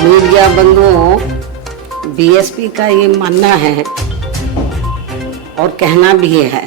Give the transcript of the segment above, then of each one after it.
Media बंधुओं, BSP का ये मानना है और कहना भी है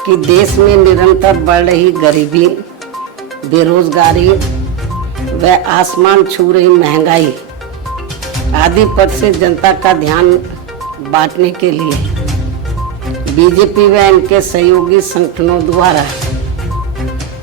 कि देश में निरंतर बढ़ रही गरीबी, बेरोजगारी व आसमान छू रही महंगाई आदि पर से जनता का ध्यान बांटने के लिए बीजेपी व इनके सहयोगी संगठनों द्वारा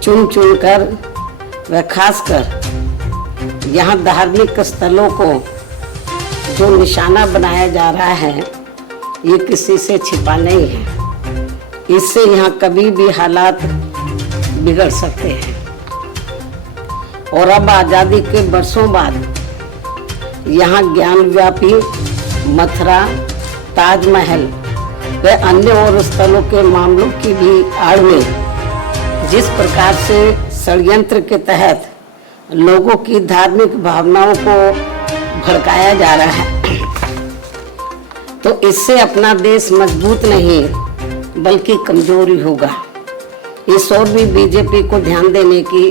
चुन कर व खासकर यहाँ धार्मिक स्थलों को जो निशाना बनाया जा रहा है, ये किसी से छिपा नहीं है। इससे यहाँ कभी भी हालात बिगड़ सकते हैं। और अब आज़ादी के वर्षों बाद यहाँ ज्ञानव्यापी मथुरा, ताजमहल व अन्य और स्थलों के मामलों की भी आड़ में जिस प्रकार से षड्यंत्र के तहत लोगों की धार्मिक भावनाओं को भड़काया जा रहा है, तो इससे अपना देश मजबूत नहीं बल्कि कमजोरी होगा। इस ओर भी बीजेपी को ध्यान देने की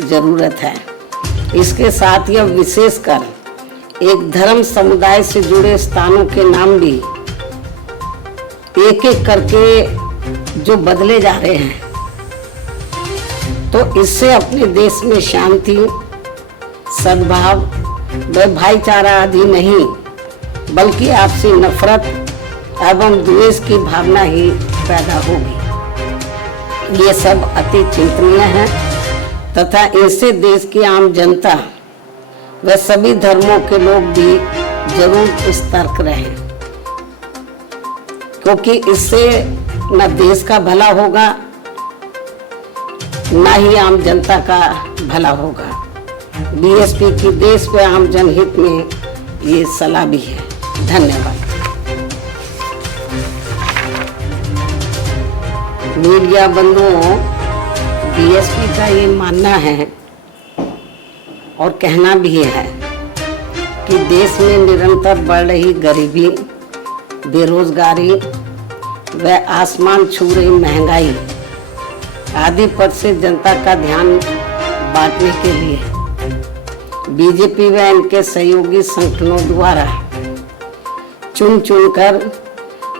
जरूरत है। इसके साथ यह विशेषकर एक धर्म समुदाय से जुड़े स्थानों के नाम भी एक एक करके जो बदले जा रहे हैं, तो इससे अपने देश में शांति, सद्भाव व भाईचारा आदि नहीं बल्कि आपसी नफरत एवं द्वेष की भावना ही पैदा होगी। ये सब अति चिंतनीय है तथा इससे देश की आम जनता व सभी धर्मों के लोग भी जरूर सतर्क रहें, क्योंकि इससे न देश का भला होगा न ही आम जनता का भला होगा। बीएसपी की देश व आम जनहित में ये सलाह भी है। धन्यवाद। मीडिया बंधुओं, बीएसपी का ये मानना है और कहना भी है कि देश में निरंतर बढ़ रही गरीबी, बेरोजगारी व आसमान छू रही महंगाई आदि पर से जनता का ध्यान बांटने के लिए बीजेपी व इनके सहयोगी संगठनों द्वारा चुन कर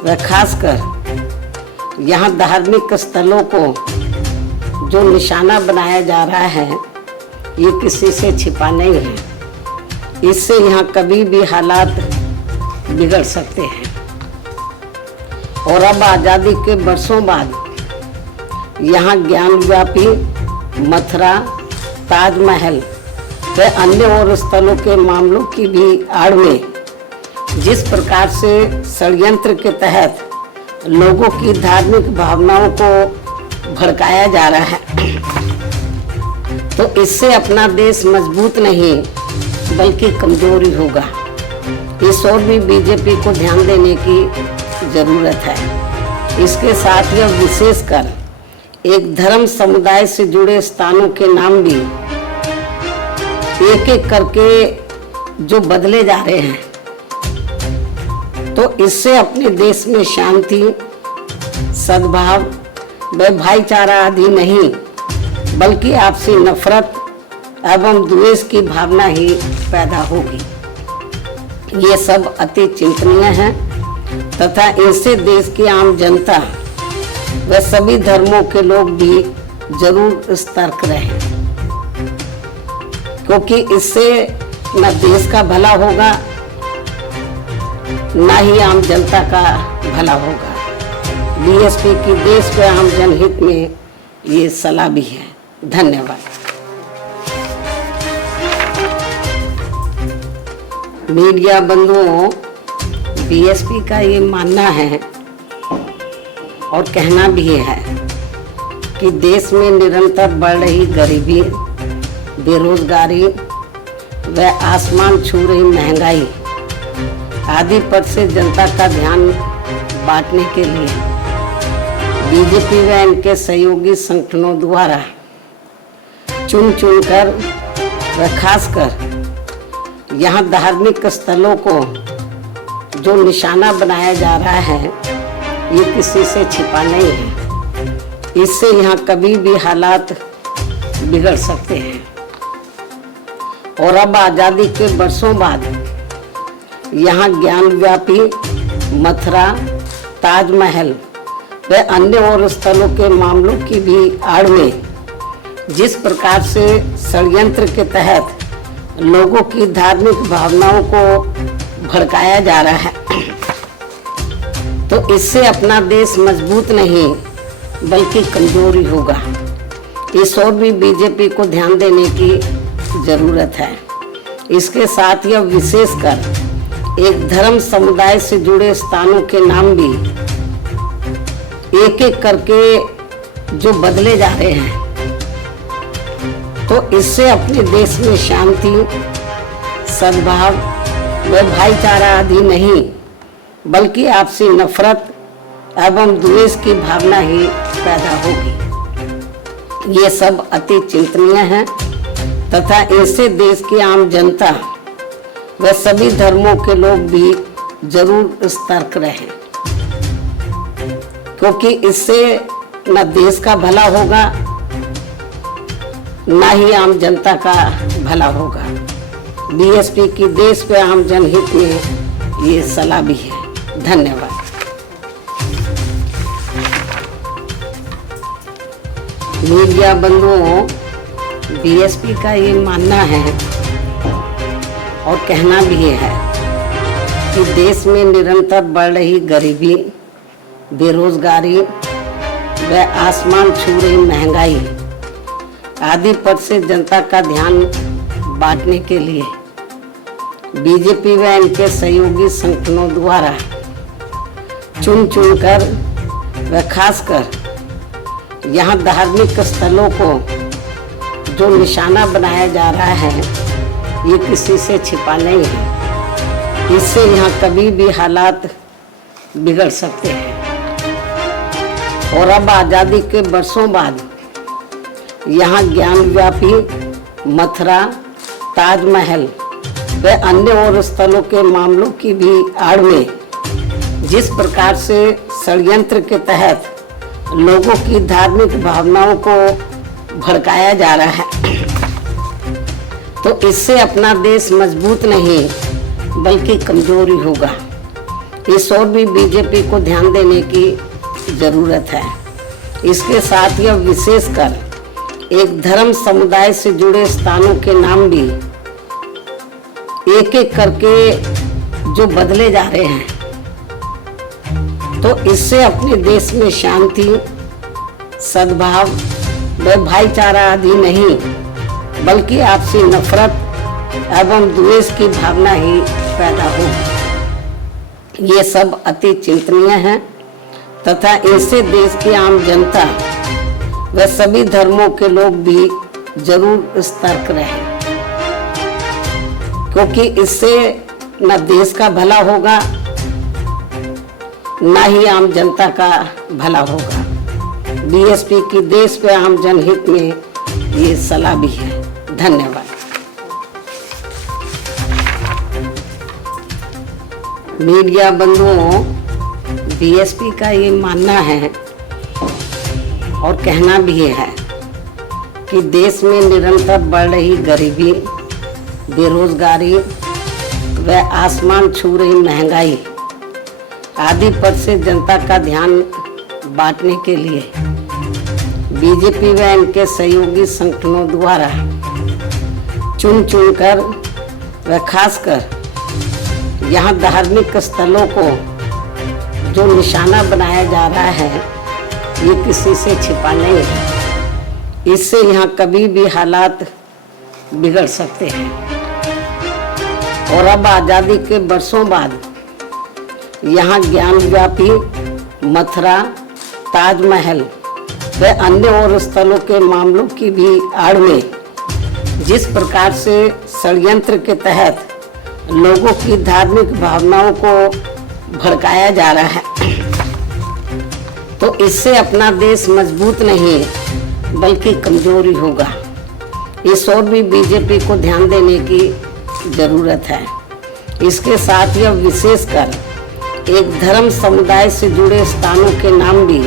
व खासकर यहाँ धार्मिक स्थलों को जो निशाना बनाया जा रहा है, ये किसी से छिपा नहीं है। इससे यहाँ कभी भी हालात बिगड़ सकते हैं। और अब आज़ादी के वर्षों बाद यहाँ ज्ञानव्यापी मथुरा, ताजमहल व अन्य और स्थलों के मामलों की भी आड़ में जिस प्रकार से षड्यंत्र के तहत लोगों की धार्मिक भावनाओं को भड़काया जा रहा है, तो इससे अपना देश मजबूत नहीं बल्कि कमजोरी होगा। इस ओर भी बीजेपी को ध्यान देने की जरूरत है। इसके साथ यह विशेषकर एक धर्म समुदाय से जुड़े स्थानों के नाम भी एक एक करके जो बदले जा रहे हैं, तो इससे अपने देश में शांति, सद्भाव व भाईचारा आदि नहीं बल्कि आपसी नफरत एवं द्वेष की भावना ही पैदा होगी। ये सब अति चिंतनीय है तथा इससे देश की आम जनता व सभी धर्मों के लोग भी जरूर सतर्क रहें, क्योंकि इससे न देश का भला होगा न ही आम जनता का भला होगा। बीएसपी की देश व आम जनहित में ये सलाह भी है। धन्यवाद। मीडिया बंधुओं, बीएसपी का ये मानना है और कहना भी है कि देश में निरंतर बढ़ रही गरीबी, बेरोजगारी व आसमान छू रही महंगाई आदि पर से जनता का ध्यान बांटने के लिए बीजेपी व इनके सहयोगी संगठनों द्वारा चुन कर व खासकर यहाँ धार्मिक स्थलों को जो निशाना बनाया जा रहा है, ये किसी से छिपा नहीं है। इससे यहाँ कभी भी हालात बिगड़ सकते हैं। और अब आजादी के बरसों बाद यहाँ ज्ञान व्यापी मथुरा, ताजमहल व अन्य और स्थलों के मामलों की भी आड़ में जिस प्रकार से षड्यंत्र के तहत लोगों की धार्मिक भावनाओं को भड़काया जा रहा है, तो इससे अपना देश मजबूत नहीं बल्कि कमजोरी होगा। इस ओर भी बीजेपी को ध्यान देने की जरूरत है। इसके साथ यह विशेषकर एक धर्म समुदाय से जुड़े स्थानों के नाम भी एक एक करके जो बदले जा रहे हैं, तो इससे अपने देश में शांति, सद्भाव व भाईचारा आदि नहीं बल्कि आपसी नफरत एवं द्वेष की भावना ही पैदा होगी। ये सब अति चिंतनीय है तथा इनसे देश की आम जनता व सभी धर्मों के लोग भी जरूर सतर्क रहें, क्योंकि इससे न देश का भला होगा न ही आम जनता का भला होगा। बीएसपी की देश व आम जनहित में ये सलाह भी है। धन्यवाद। मीडिया बंधुओं, बीएसपी का ये मानना है और कहना भी है कि देश में निरंतर बढ़ रही गरीबी, बेरोजगारी व आसमान छू रही महंगाई आदि पर से जनता का ध्यान बांटने के लिए बीजेपी व इनके सहयोगी संगठनों द्वारा चुन कर व खासकर यहाँ धार्मिक स्थलों को जो निशाना बनाया जा रहा है, ये किसी से छिपा नहीं है। इससे यहाँ कभी भी हालात बिगड़ सकते हैं। और अब आजादी के बरसों बाद यहाँ ज्ञान व्यापी मथुरा, ताजमहल व अन्य और स्थलों के मामलों की भी आड़ में जिस प्रकार से षड्यंत्र के तहत लोगों की धार्मिक भावनाओं को भड़काया जा रहा है, तो इससे अपना देश मजबूत नहीं बल्कि कमजोरी होगा। इस ओर भी बीजेपी को ध्यान देने की जरूरत है। इसके साथ यह विशेषकर एक धर्म समुदाय से जुड़े स्थानों के नाम भी एक एक करके जो बदले जा रहे हैं, तो इससे अपने देश में शांति, सद्भाव व भाईचारा आदि नहीं बल्कि आपसी नफरत एवं द्वेष की भावना ही पैदा होगी। ये सब अति चिंतनीय है तथा इनसे देश की आम जनता व सभी धर्मों के लोग भी जरूर सतर्क रहें, क्योंकि इससे न देश का भला होगा न ही आम जनता का भला होगा। बीएसपी की देश व आम जनहित में ये सलाह भी है। धन्यवाद। मीडिया बंधुओं, बीएसपी का ये मानना है और कहना भी है कि देश में निरंतर बढ़ रही गरीबी, बेरोजगारी व आसमान छू रही महंगाई आदि पर से जनता का ध्यान बांटने के लिए बीजेपी व इनके सहयोगी संगठनों द्वारा चुन कर व खासकर यहाँ धार्मिक स्थलों को जो निशाना बनाया जा रहा है, ये किसी से छिपा नहीं है। इससे यहाँ कभी भी हालात बिगड़ सकते हैं। और अब आजादी के बरसों बाद यहाँ ज्ञान व्यापी मथुरा, ताजमहल व अन्य और स्थलों के मामलों की भी आड़ में जिस प्रकार से षड्यंत्र के तहत लोगों की धार्मिक भावनाओं को भड़काया जा रहा है, तो इससे अपना देश मजबूत नहीं बल्कि कमजोरी होगा। इस ओर भी बीजेपी को ध्यान देने की जरूरत है। इसके साथ यह विशेषकर एक धर्म समुदाय से जुड़े स्थानों के नाम भी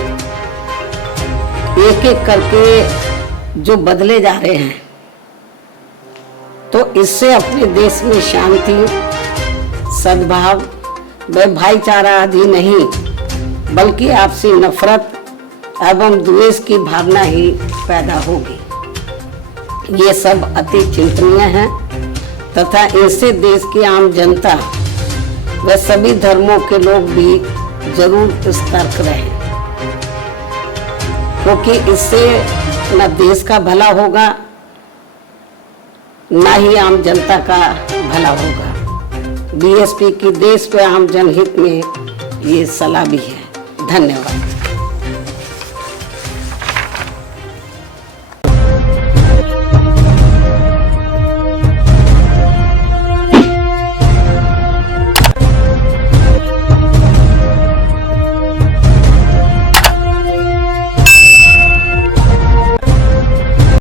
एक एक करके जो बदले जा रहे हैं, तो तो इससे अपने देश में शांति, सद्भाव व भाईचारा आदि नहीं बल्कि आपसी नफरत एवं द्वेष की भावना ही पैदा होगी। ये सब अति चिंतनीय है तथा इनसे देश की आम जनता व सभी धर्मों के लोग भी जरूर सतर्क रहें, क्योंकि इससे न देश का भला होगा न ही आम जनता का भला होगा। बीएसपी की देश व आम जनहित में ये सलाह भी है। धन्यवाद।